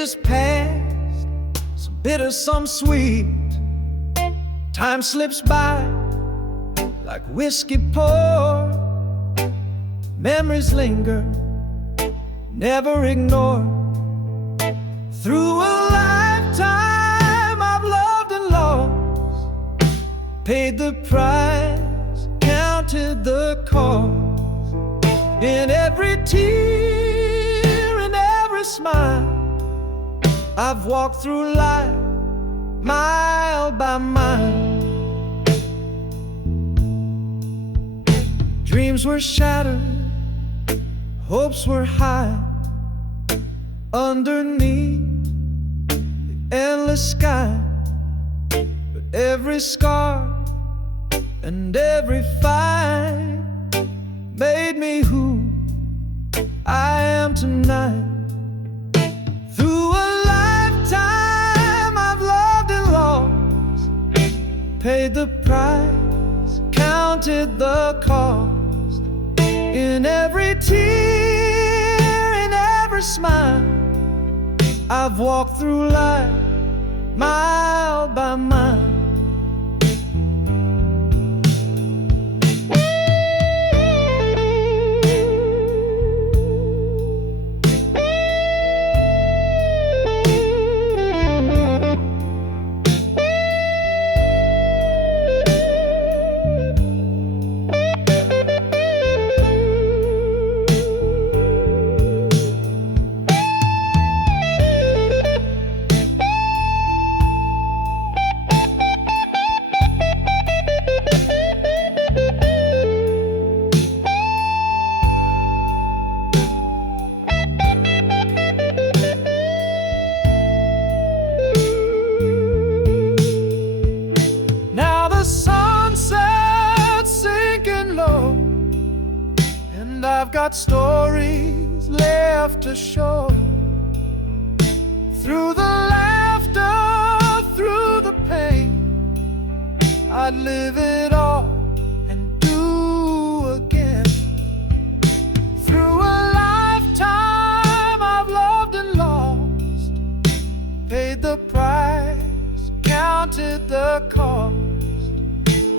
is past, some bitter, some sweet. Time slips by like whiskey poured. Memories linger, never ignored. Through a lifetime I've loved and lost, paid the price, counted the cost. In every tear, in every smile, I've walked through life, mile by mile. Dreams were shattered, hopes were high. Underneath the endless sky, but every scar and every fight made me who I am tonight. Through a lifetime I've loved and lost, paid the price, counted the cost. In every tear, in every smile, I've walked through life, mile by mile. And I've got stories left to show. Through the laughter, through the pain, I'd live it all and do again. Through a lifetime I've loved and lost, paid the price, counted the cost.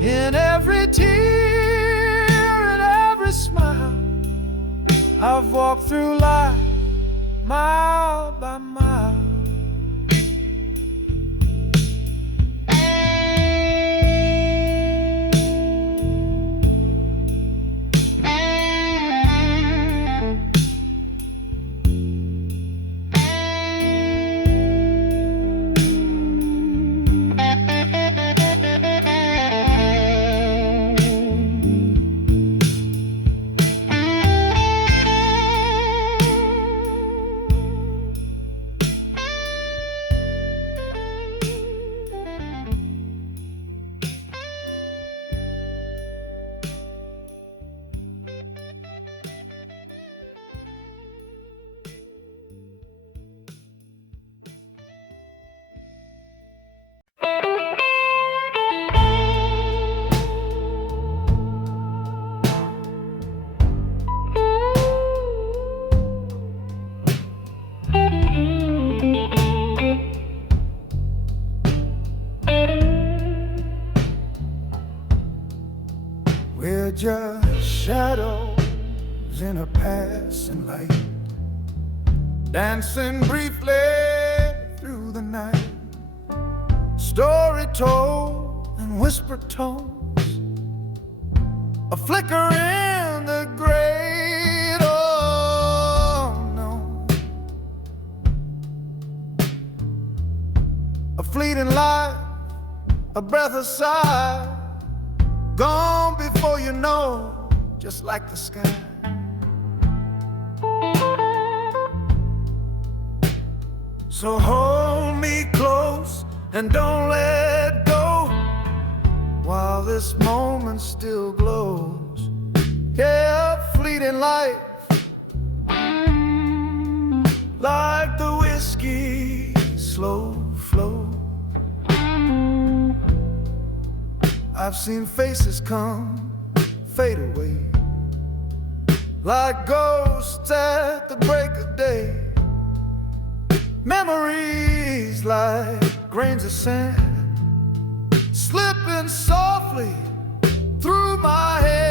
In every tear and every smile, I've walked through life, mile by mile. We're just shadows in a passing light, dancing briefly through the night. Story told in whispered tones, a flicker in the great unknown, a fleeting light, a breath aside, gone before you know, just like the sky. So hold me close and don't let go, while this moment still glows. Yeah, fleeting life, like the whiskey slow flow. I've seen faces come, fade away, like ghosts at the break of day. Memories like grains of sand slipping softly through my head.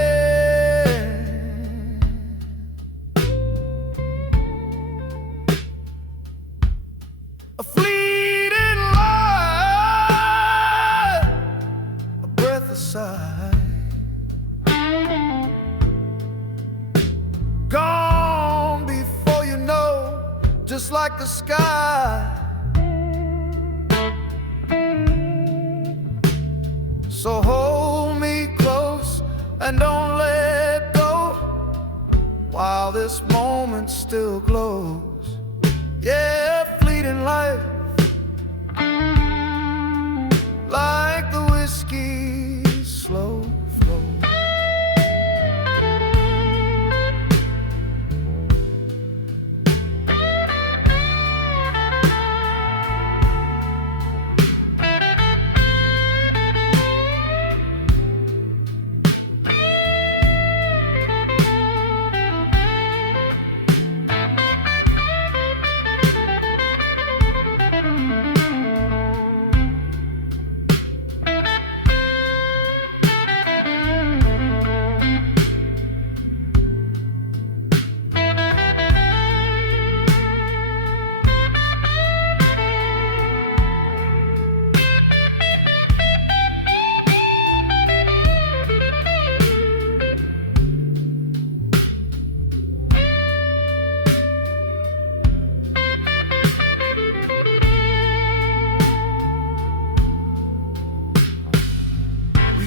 A fleeting light, a breath aside, gone before you know, just like the sky. So hold me close and don't let go while this moment still glows. Yeah, fleeting life, like the whiskey's slow flow.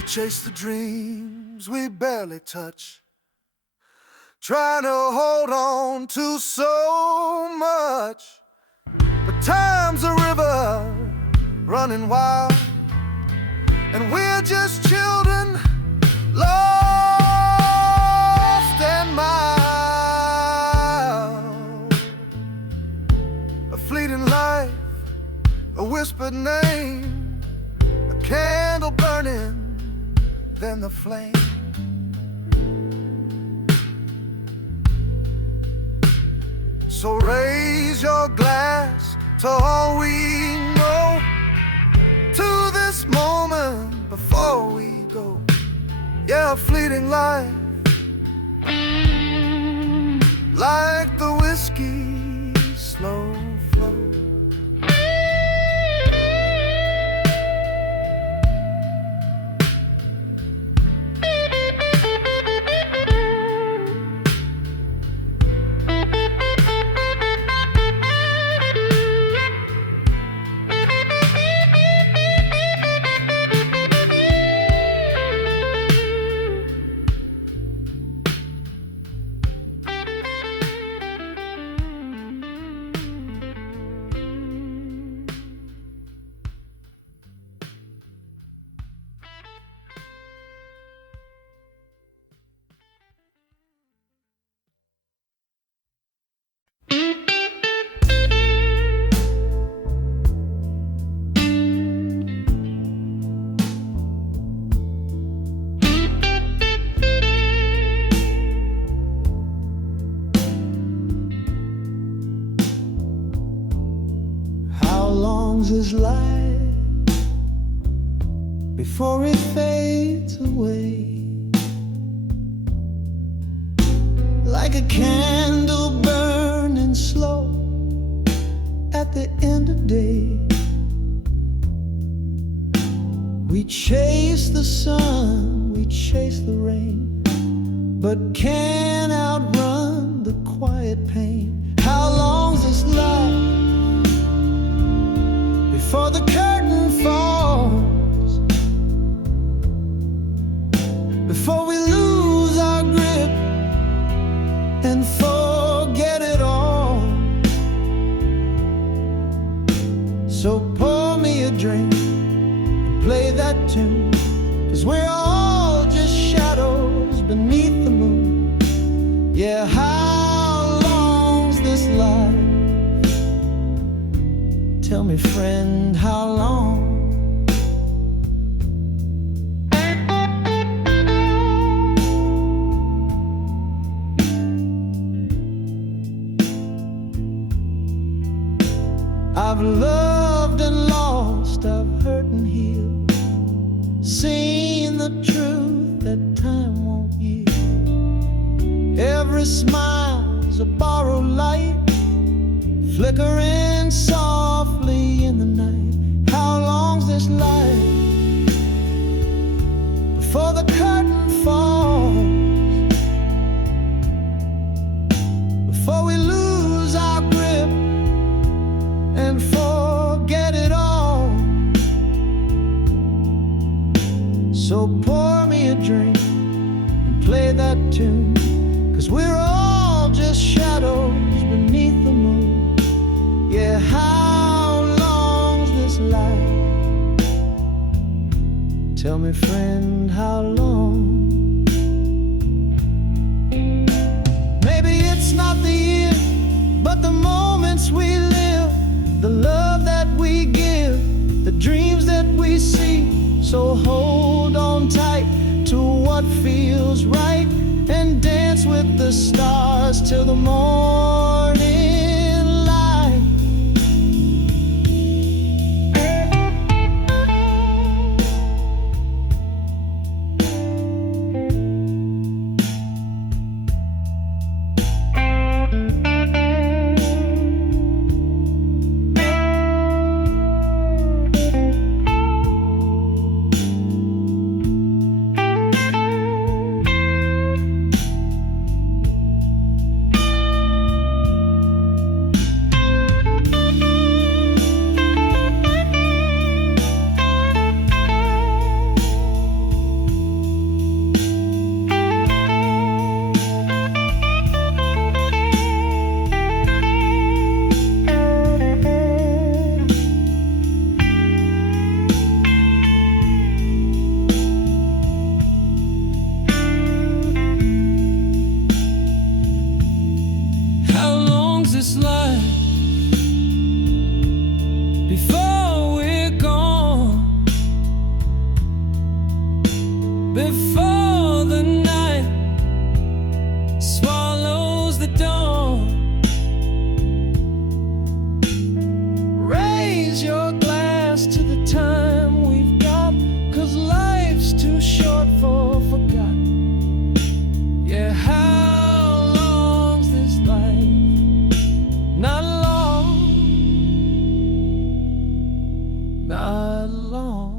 Chase the dreams we barely touch, trying to hold on to so much. But time's a river running wild, and we're just children lost and mild. A fleeting life, a whispered name, a candle burning, then the flame. So raise your glass to all we know, to this moment before we go. Yeah, a fleeting life, like the whiskey's slow flow. This light before it fades away, like a candle burning slow at the end of day. We chase the sun, we chase the rain, but can't outrun the quiet pain. How long's this life before the curtain falls, before we lose our grip and forget it all? So pour me a drink and play that tune, 'cause we're all just shadows beneath the moon. Yeah, how long's this life? Tell me, friend, how long? flickering softly in the night. How long's this life before the curtain falls? Before we lose our grip and forget it all. So pour me a drink and play that tune, 'cause we're all just shadows beneath the moon. Yeah, how long's this life? Tell me, friend, how long? Maybe it's not the year, but the moments we live, the love that we give, the dreams that we see. So hold on tight to what feels right and dance with the stars till the morning light. This life before we're gone, before the night swallows the dawn. Raise your glass to the time we've got, 'cause life's too short for forgotten. Yeah, how long's this life? Not long, not long.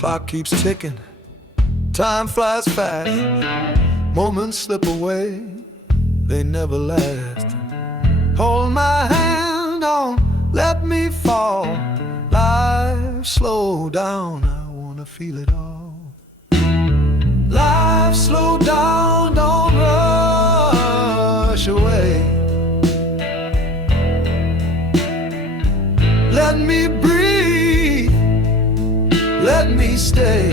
Clock keeps ticking, time flies fast, moments slip away, they never last. Hold my hand on, let me fall. Life, slow down, I wanna feel it all. Life, slow down, don't rush away. Let me breathe, let me stay.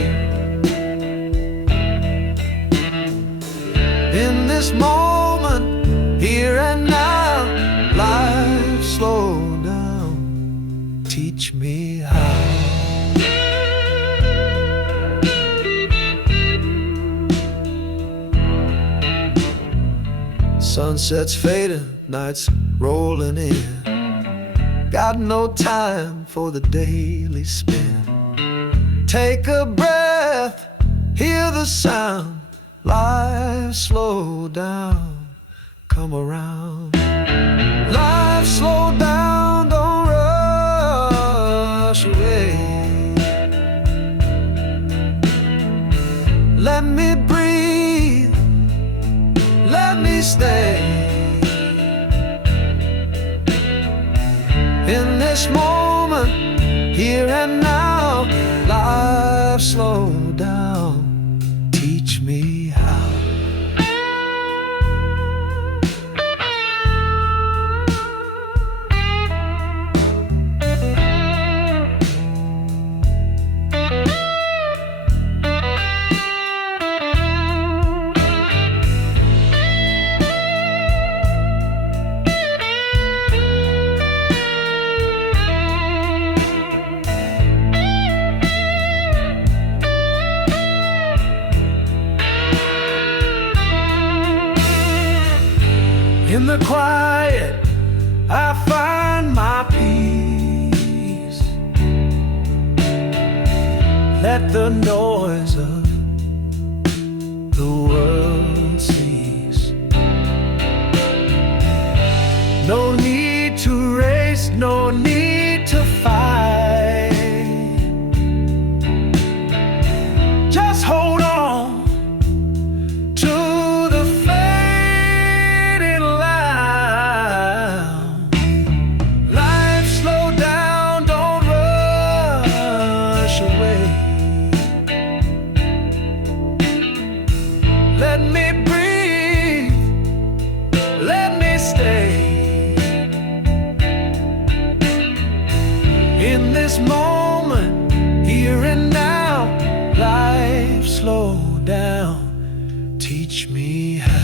In this moment, here and now, life, slow down, teach me how. Sunset's fading, nights rolling in. Got no time for the daily spin. Take a breath, hear the sound. Life, slow down, come around. Life, slow down, don't rush away. Let me breathe, let me stay. In this moment, here and now, life, slow down, teach me how. the quiet I find my peace. Let the noise of the world cease. No need to race, no need to fight. Just hold on to the fading line. Life, slow down, don't rush away. Let me breathe, let me stay. In this moment, here and now, life, slow down, teach me how.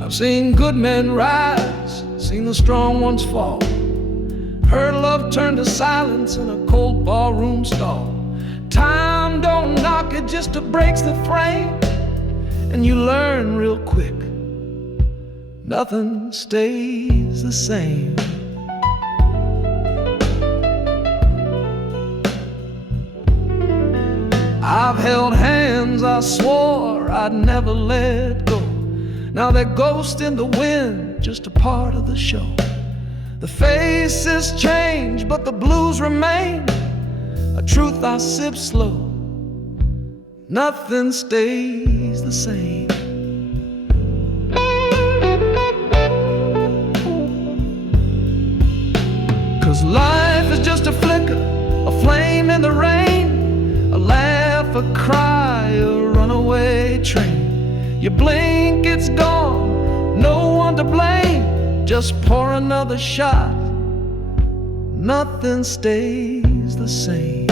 I've seen good men rise, seen the strong ones fall, heard love turn to silence in a cold ballroom stall. Time don't knock, it just breaks the frame, and you learn real quick, nothing stays the same. I've held hands I swore I'd never let go. Now they're ghosts in the wind, just a part of the show. The faces change, but the blues remain. A truth I sip slow, nothing stays the same. Cause life is just a flicker, a flame in the rain, a laugh, a cry, a runaway train. You blink, it's gone, no one to blame. Just pour another shot, nothing stays the same.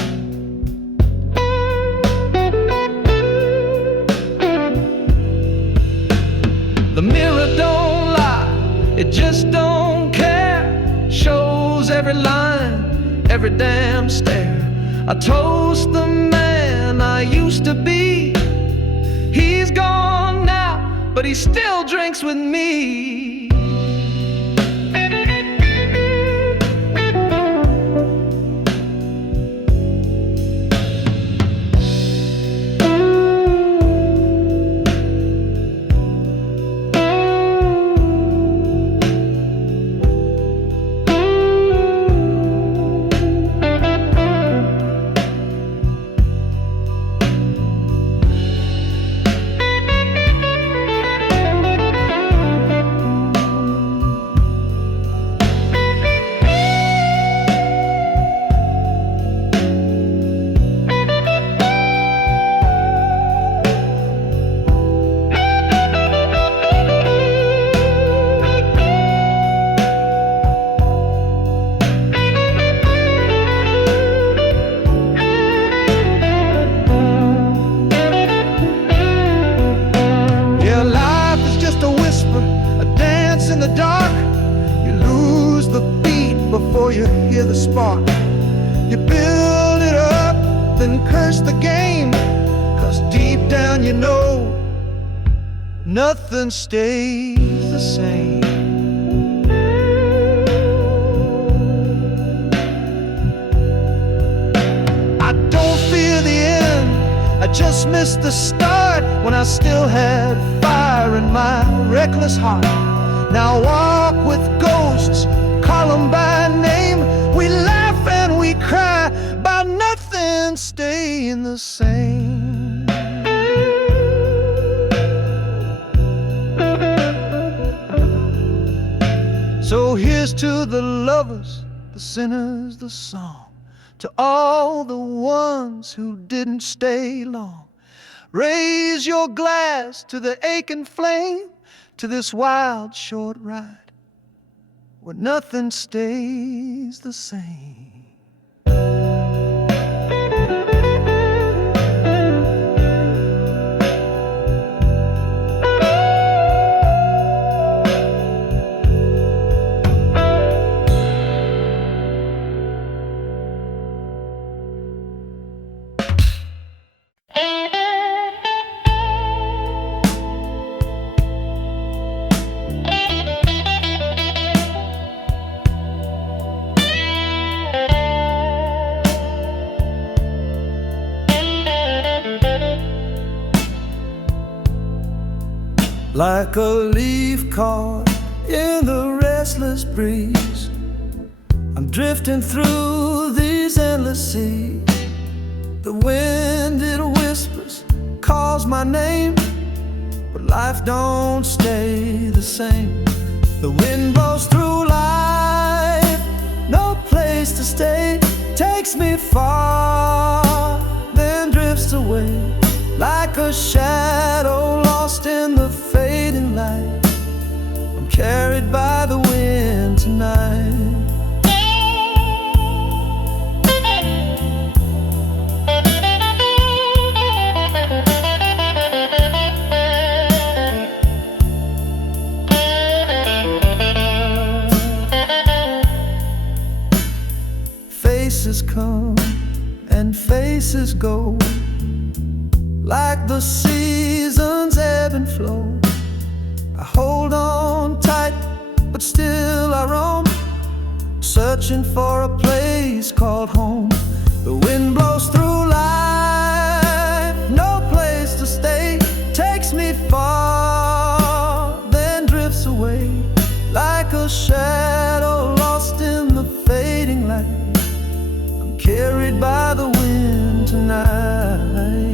The mirror don't lie, it just don't care. Shows every line, every damn stare. I toast the man I used to be. He's gone now, but he still drinks with me. You hear the spark, you build it up, then curse the game, cause deep down you know nothing stays the same. I don't fear the end, I just missed the start, when I still had fire in my reckless heart. Now I walk with ghosts them by name. We laugh and we cry about nothing staying the same. So here's to the lovers, the sinners, the song, to all the ones who didn't stay long. Raise your glass to the aching flame, to this wild short ride where nothing stays the same. Like a leaf caught in the restless breeze, I'm drifting through these endless seas. The wind, it whispers, calls my name, but life don't stay the same. The wind blows through life, no place to stay. Takes me far, then drifts away. Like a shadow lost in the fading light, I'm carried by the wind tonight. Faces come and faces go, like the seasons ebb and flow. I hold on tight, but still I roam, searching for a place called home. The wind blows through life, no place to stay. Takes me far, then drifts away. Like a shadow lost in the fading light, I'm carried by the wind tonight.